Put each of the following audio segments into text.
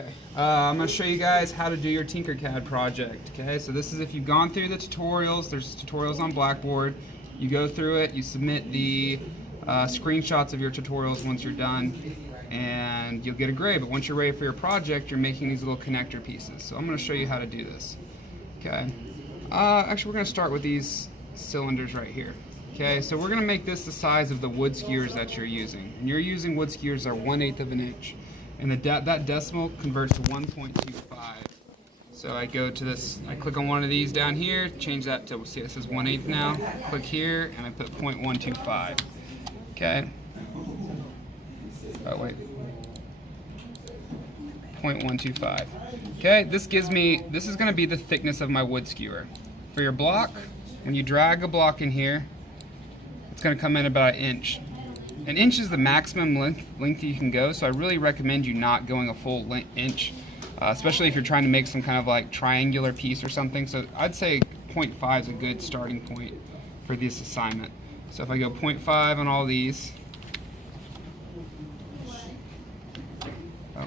I'm going to show you guys how to do your TinkerCAD project. Okay, so this is if you've gone through the tutorials. There's tutorials on Blackboard. You go through it, you submit the screenshots of your tutorials once you're done, and you'll get a grade. But once you're ready for your project, you're making these little connector pieces. So I'm going to show you how to do this. Okay, actually we're going to start with these cylinders right here. Okay, so we're going to make this the size of the wood skewers that you're using. And you're using wood skewers that are 1/8 of an inch. And that decimal converts to 1.25. So I go to this, I click on one of these down here, change that to, see it says 1/8 now. Click here, and I put 0.125. Okay. Oh, wait. 0.125. Okay, this gives me, this is going to be the thickness of my wood skewer. For your block, when you drag a block in here, it's going to come in about 1 inch. 1 inch is the maximum length you can go, so I really recommend you not going a full inch, especially if you're trying to make some kind of like triangular piece or something. So I'd say 0.5 is a good starting point for this assignment. So if I go 0.5 on all these,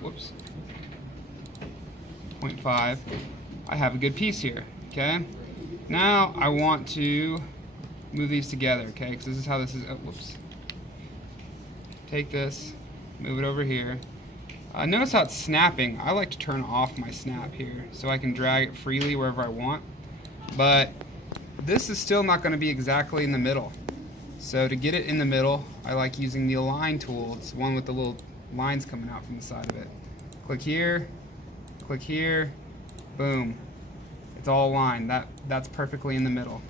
whoops, 0.5, I have a good piece here. Okay, now I want to move these together. Okay, because this is how this is. Oh, whoops. Take this, move it over here. Notice how it's snapping. I like to turn off my snap here so I can drag it freely wherever I want. But this is still not going to be exactly in the middle. So to get it in the middle, I like using the align tool. It's the one with the little lines coming out from the side of it. Click here, boom. It's all aligned. That's perfectly in the middle.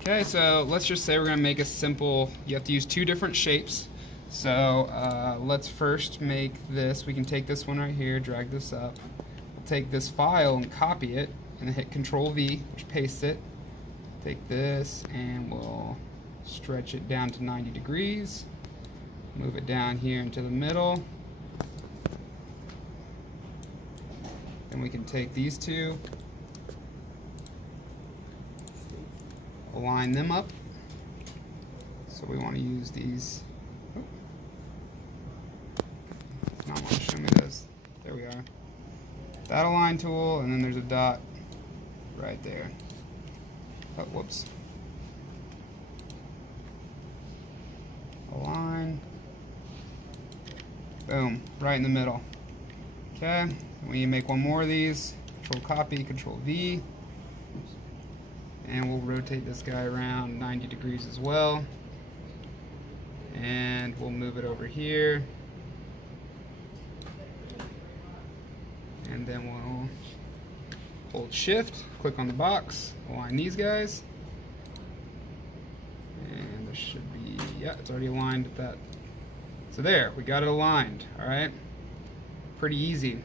Okay, so let's just say we're going to make a simple, you have to use 2 different shapes. So let's first make this. We can take this one right here, drag this up. We'll take this file and copy it, and then hit Control V, which pastes it. Take this and we'll stretch it down to 90 degrees. Move it down here into the middle. Then we can take these 2, align them up. So we want to use these. Not want to show me this. There we are. That align tool, and then there's a dot right there. Oh, whoops. Align. Boom, right in the middle. Okay, we need to make one more of these. Control copy, Control V. And we'll rotate this guy around 90 degrees as well. And we'll move it over here. And then we'll hold Shift, click on the box, align these guys. And there should be, yeah, it's already aligned at that. So there, we got it aligned, all right? Pretty easy.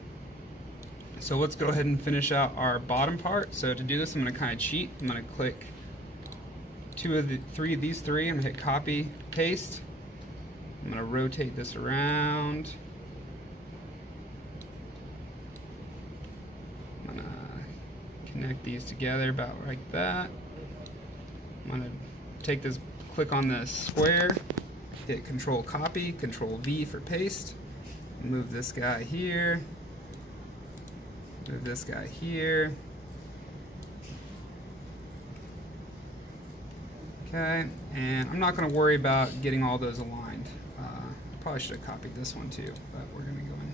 So let's go ahead and finish out our bottom part. So to do this, I'm gonna kind of cheat. I'm gonna click 3 of these 3. I'm gonna hit copy, paste. I'm gonna rotate this around. I'm gonna connect these together about like that. I'm gonna take this, click on the square, hit Control copy, Control V for paste. Move this guy here. Move this guy here. Okay, and I'm not going to worry about getting all those aligned. Probably should have copied this one too, but we're going to go in.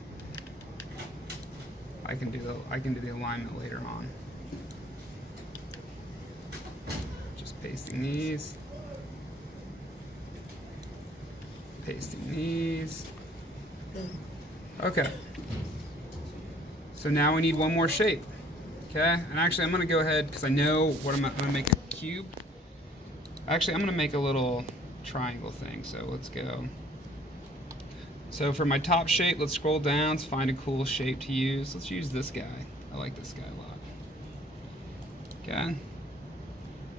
I can do the alignment later on. Just pasting these. Pasting these. Okay. So now we need one more shape. Okay, and actually I'm going to go ahead because I know what I'm going to make a cube. Actually, I'm going to make a little triangle thing. So let's go. So for my top shape, let's scroll down, let's find a cool shape to use. Let's use this guy. I like this guy a lot. Okay.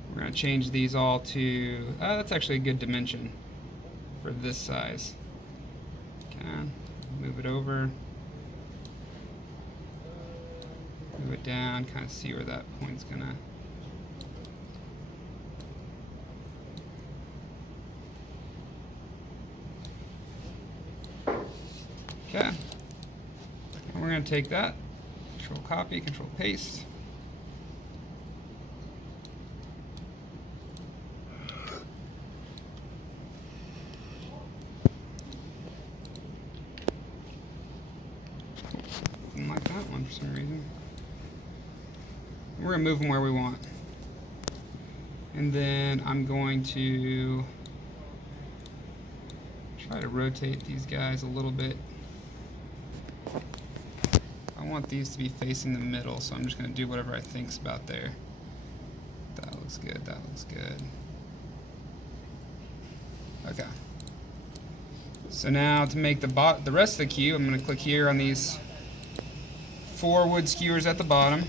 We're going to change these all to, that's actually a good dimension for this size. Okay. Move it over. Move it down, kind of see where that point's going to. Okay. And we're going going to take that, Control copy, Control paste. Didn't like that one for some reason. We're going to move them where we want. And then I'm going to try to rotate these guys a little bit. I want these to be facing the middle, so I'm just going to do whatever I think's about there. That looks good, that looks good. Okay. So now to make the rest of the cube, I'm going to click here on these 4 wood skewers at the bottom.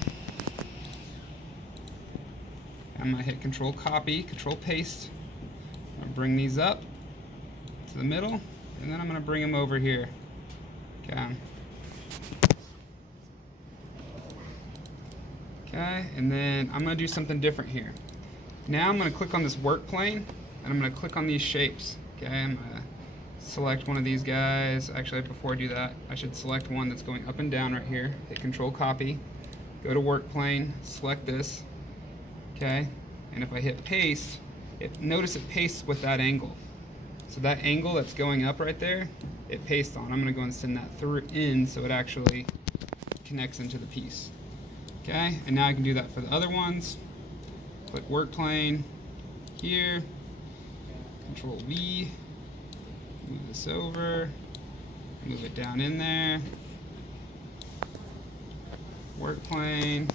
I'm going to hit Control copy, Control paste. I'm going to bring these up to the middle, and then I'm going to bring them over here. Okay. Okay, and then I'm going to do something different here. Now I'm going to click on this work plane, and I'm going to click on these shapes. Okay, I'm going to select one of these guys. Actually, before I do that, I should select one that's going up and down right here. Hit Control copy, go to work plane, select this. Okay, and if I hit paste, notice it pastes with that angle. So that angle that's going up right there, it pastes on. I'm going to go and send that through in so it actually connects into the piece. Okay, and now I can do that for the other ones. Click work plane here, Control V, move this over, move it down in there, work plane.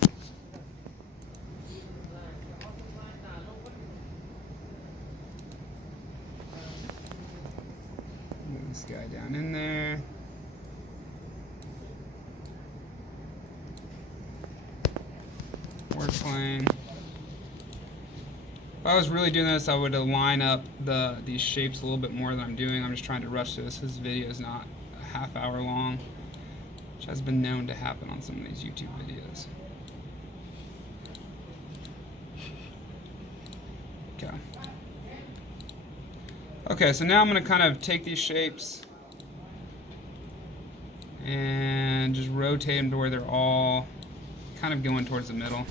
Move this guy down in there. Work plane. If I was really doing this, I would line up these shapes a little bit more than I'm doing. I'm just trying to rush through this. This video is not a half-hour long, which has been known to happen on some of these YouTube videos. Okay. Okay, so now I'm going to kind of take these shapes and just rotate them to where they're all kind of going towards the middle.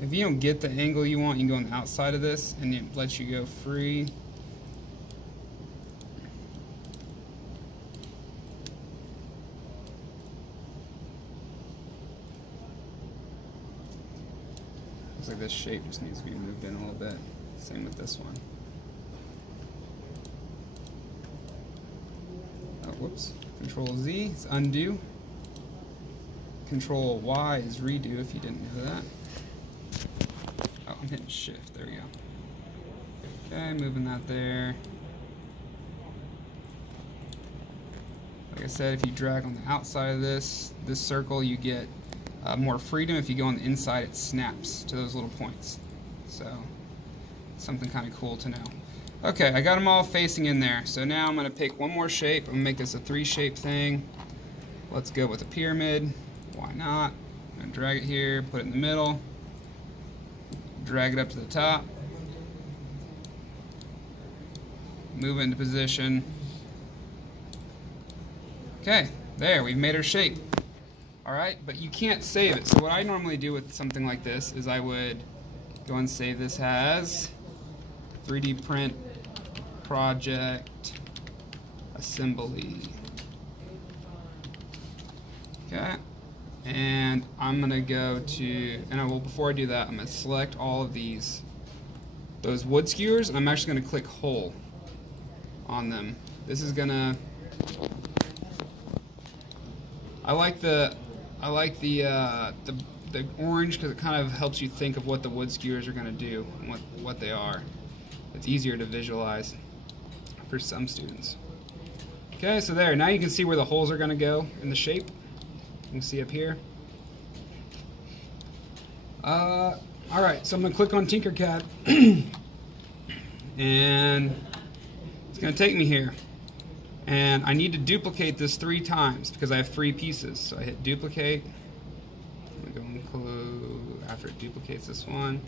If you don't get the angle you want, you can go on the outside of this and it lets you go free. Looks like this shape just needs to be moved in a little bit. Same with this one. Oh, whoops. Control Z is undo. Control Y is redo if you didn't know that. Oh, I'm hitting shift. There we go. Okay, moving that there. Like I said, if you drag on the outside of this circle, you get more freedom. If you go on the inside, it snaps to those little points. So, something kind of cool to know. Okay, I got them all facing in there. So now I'm going to pick one more shape. I'm going to make this a 3-shape thing. Let's go with a pyramid. Why not? I'm going to drag it here, put it in the middle. Drag it up to the top. Move it into position. Okay, there, we've made our shape. Alright, but you can't save it. So what I normally do with something like this is I would go and save this as 3D print project assembly. Okay, and I'm gonna go to, before I do that, I'm gonna select all of those wood skewers, and I'm actually gonna click whole on them. This is gonna, I like the orange because it kind of helps you think of what the wood skewers are gonna do and what they are. It's easier to visualize for some students. Okay, so there, now you can see where the holes are gonna go in the shape. You can see up here. Alright, so I'm going to click on TinkerCAD and it's going to take me here. And I need to duplicate this 3 times because I have 3 pieces. So I hit duplicate. I'm going to go include after it duplicates this one.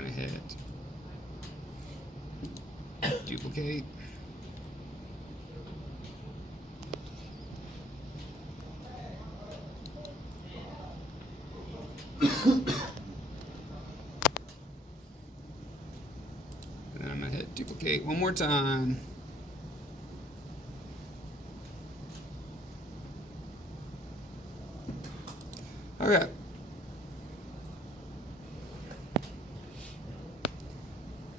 gonna hit duplicate. And then I'm gonna hit duplicate one more time. Okay.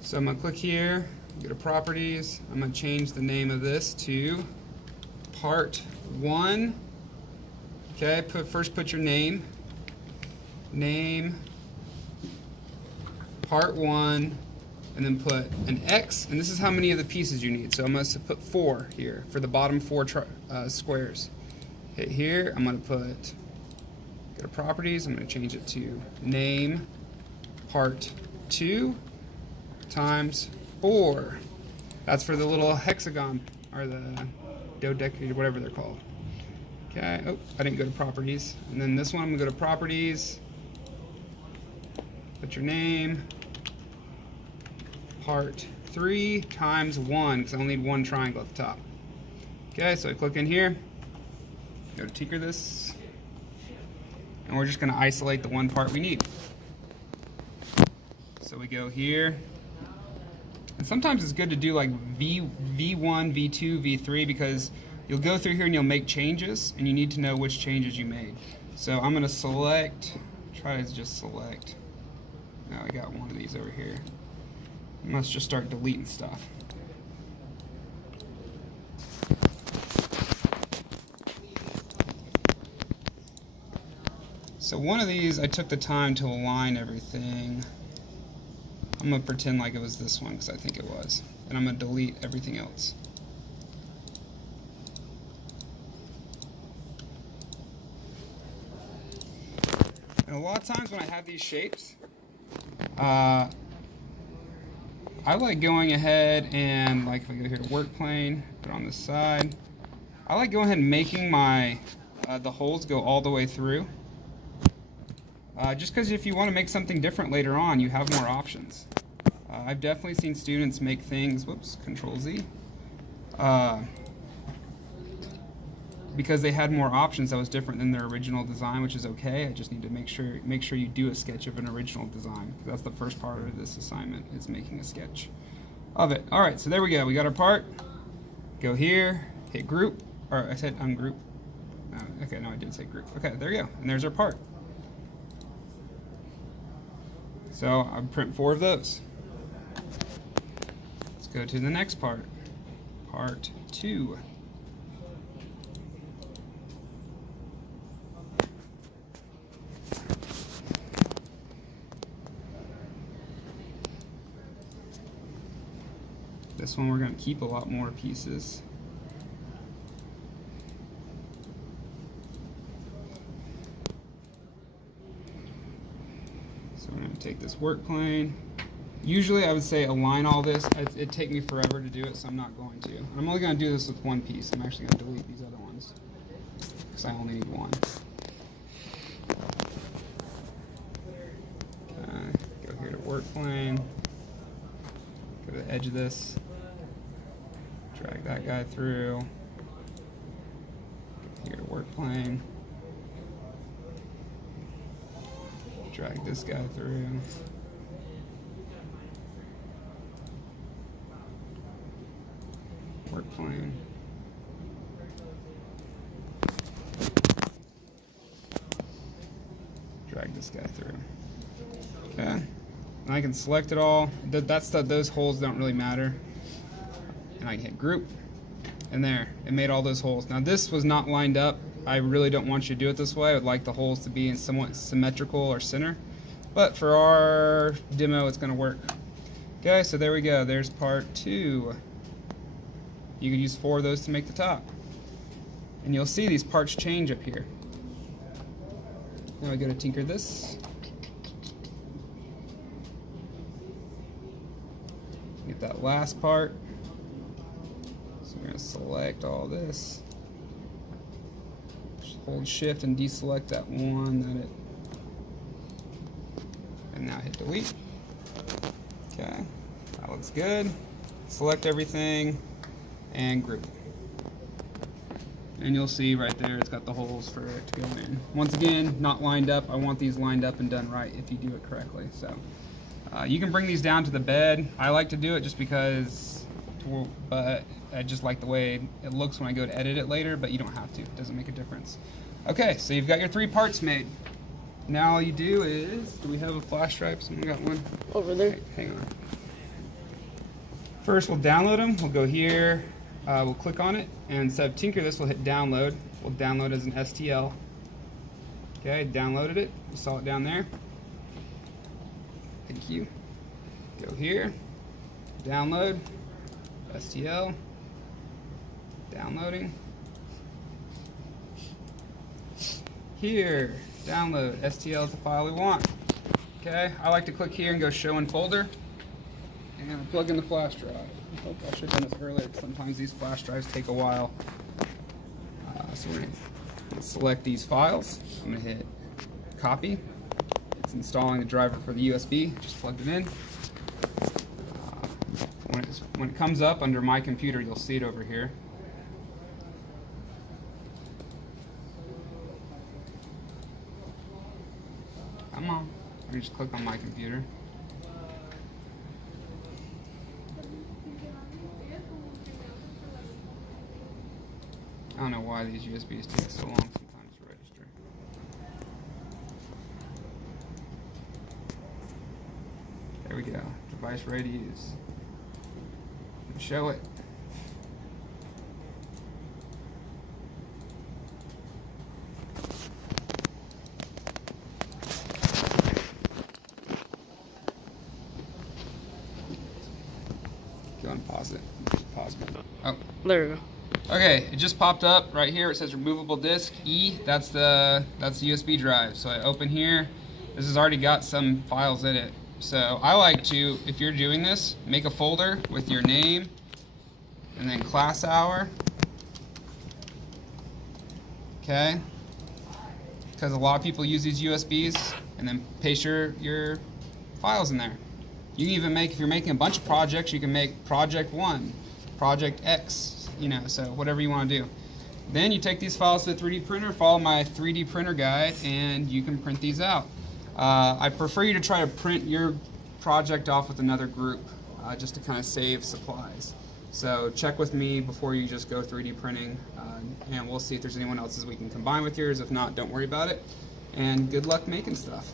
So I'm gonna click here, go to properties. I'm gonna change the name of this to part 1. Okay, first put your name, part 1, and then put an X, and this is how many of the pieces you need. So I'm going to put 4 here for the bottom 4 squares. Hit here, I'm going to put, go to properties, I'm going to change it to name part 2 times 4. That's for the little hexagon, or the dodecahedron, whatever they're called. Okay, oh, I didn't go to properties. And then this one, I'm going to go to properties, put your name, part 3 times 1, because I only need 1 triangle at the top. Okay, so I click in here, go to tinker this, and we're just going to isolate the one part we need. So we go here, and sometimes it's good to do like V1, V2, V3, because you'll go through here and you'll make changes, and you need to know which changes you made. So I'm going to select, try to just select, now I got one of these over here. And let's just start deleting stuff. So one of these, I took the time to align everything. I'm going to pretend like it was this one because I think it was. And I'm going to delete everything else. And a lot of times when I have these shapes, I like going ahead and, like if I go here to work plane, put it on this side, I like going ahead and making my the holes go all the way through. Just because if you want to make something different later on, you have more options. I've definitely seen students make things, whoops, Control Z, because they had more options that was different than their original design, which is okay. I just need to make sure you do a sketch of an original design. That's the first part of this assignment, is making a sketch of it. All right, so there we go. We got our part. Go here, hit group, or I said ungroup. Okay, no, I did say group. Okay, there you go, and there's our part. So I'll print 4 of those. Let's go to the next part, part 2. This one we're going to keep a lot more pieces. So we're going to take this work plane. Usually I would say align all this. It'd take me forever to do it, so I'm not going to. I'm only going to do this with one piece. I'm actually going to delete these other ones because I only need one. Go here to work plane. Go to the edge of this. Drag that guy through. Go here to work plane. Drag this guy through. Work plane. Drag this guy through. Okay. And I can select it all. Those holes don't really matter. And I can hit group. And there, it made all those holes. Now this was not lined up. I really don't want you to do it this way. I would like the holes to be in somewhat symmetrical or center. But for our demo, it's going to work. Okay, so there we go. There's part 2. You can use 4 of those to make the top. And you'll see these parts change up here. Now we go to tinker this. Get that last part. So we're going to select all this. Just hold shift and deselect that one that it. And now hit delete. good. Select everything and group. And you'll see right there it's got the holes for it to go in. Once again, not lined up. I want these lined up and done right if you do it correctly. So you can bring these down to the bed. I like to do it just because, but I just like the way it looks when I go to edit it later, but you don't have to. It doesn't make a difference. Okay, so you've got your 3 parts made. Now all you do is, do we have a flash drive? Someone got one? Over there. Okay, hang on. First we'll download them. We'll go here, we'll click on it, and instead of Tinker this, we'll hit download. We'll download as an STL. Okay, downloaded it. You saw it down there. Thank you. Go here, download, STL, downloading. Here, download, STL is the file we want. Okay, I like to click here and go show in folder, and plug in the flash drive. I should have done this earlier, because sometimes these flash drives take a while. So we're going to select these files. I'm going to hit copy. It's installing the driver for the USB, just plugged it in. When it comes up under my computer, you'll see it over here. Come on, let me just click on my computer. I don't know why these USBs take so long sometimes to register. There we go. Device ready to use. Show it. Go and pause it. Pause it. Oh. There we go. Okay, it just popped up right here. It says removable disk E. That's the USB drive. So I open here. This has already got some files in it. So I like to, if you're doing this, make a folder with your name and then class hour. Okay, because a lot of people use these USBs and then paste your files in there. You can even make, if you're making a bunch of projects, you can make project 1, project X, you know, so whatever you want to do. Then you take these files to the 3D printer, follow my 3D printer guide, and you can print these out. I prefer you to try to print your project off with another group, just to kind of save supplies. So check with me before you just go 3D printing, and we'll see if there's anyone else's we can combine with yours. If not, don't worry about it. And good luck making stuff.